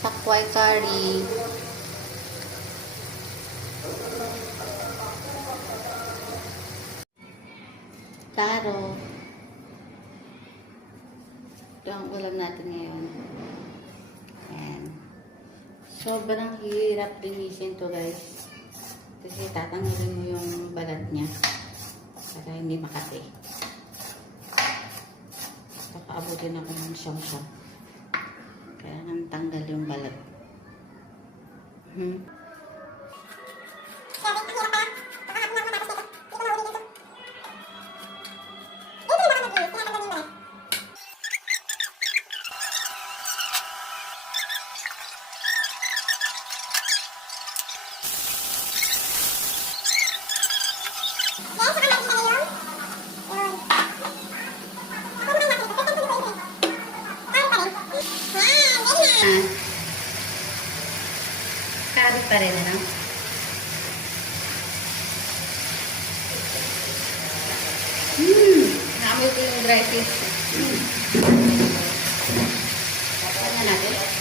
takway curry, taro. Ito ang ulam natin ngayon. Ayan. Sobrang hirap linisin to, guys. Kasi tatanggalin mo yung balat niya para hindi makati. Kakaabutin ako ng siyam-siyam. Kaya nang tanggal yung balat. Curry pa rin, ano? Naamoy ko yung dry fish. Tapos na natin.